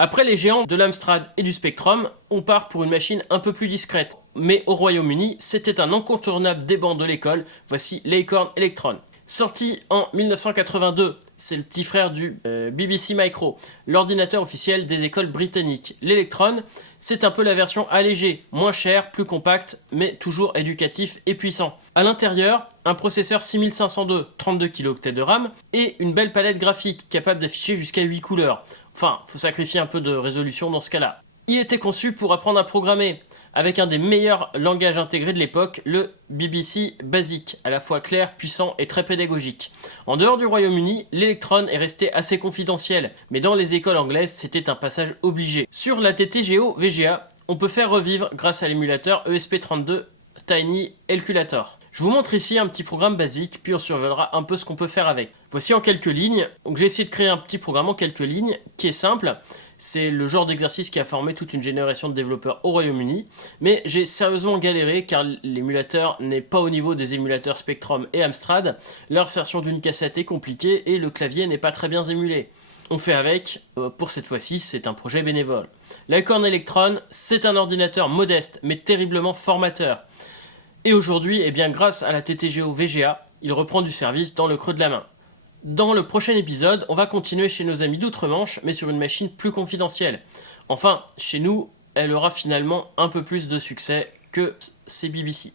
Après les géants de l'Amstrad et du Spectrum, on part pour une machine un peu plus discrète. Mais au Royaume-Uni, c'était un incontournable des bancs de l'école, voici l'Acorn Electron. Sorti en 1982, c'est le petit frère du BBC Micro, l'ordinateur officiel des écoles britanniques. L'Electron, c'est un peu la version allégée, moins chère, plus compacte, mais toujours éducatif et puissant. À l'intérieur, un processeur 6502, 32 kilo-octets de RAM, et une belle palette graphique capable d'afficher jusqu'à 8 couleurs. Enfin, faut sacrifier un peu de résolution dans ce cas-là. Il était conçu pour apprendre à programmer, avec un des meilleurs langages intégrés de l'époque, le BBC Basic, à la fois clair, puissant et très pédagogique. En dehors du Royaume-Uni, l'Electron est resté assez confidentiel, mais dans les écoles anglaises, c'était un passage obligé. Sur la TTGO VGA, on peut faire revivre grâce à l'émulateur ESP32 Tiny Elculator. Je vous montre ici un petit programme basique, puis on survolera un peu ce qu'on peut faire avec. Voici en quelques lignes. Donc j'ai essayé de créer un petit programme en quelques lignes, qui est simple. C'est le genre d'exercice qui a formé toute une génération de développeurs au Royaume-Uni. Mais j'ai sérieusement galéré car l'émulateur n'est pas au niveau des émulateurs Spectrum et Amstrad. L'insertion d'une cassette est compliquée et le clavier n'est pas très bien émulé. On fait avec, pour cette fois-ci, c'est un projet bénévole. L'Acorn Electron, c'est un ordinateur modeste mais terriblement formateur. Et aujourd'hui, eh bien, grâce à la TTGO VGA, il reprend du service dans le creux de la main. Dans le prochain épisode, on va continuer chez nos amis d'outre-Manche, mais sur une machine plus confidentielle. Enfin, chez nous, elle aura finalement un peu plus de succès que ces BBC.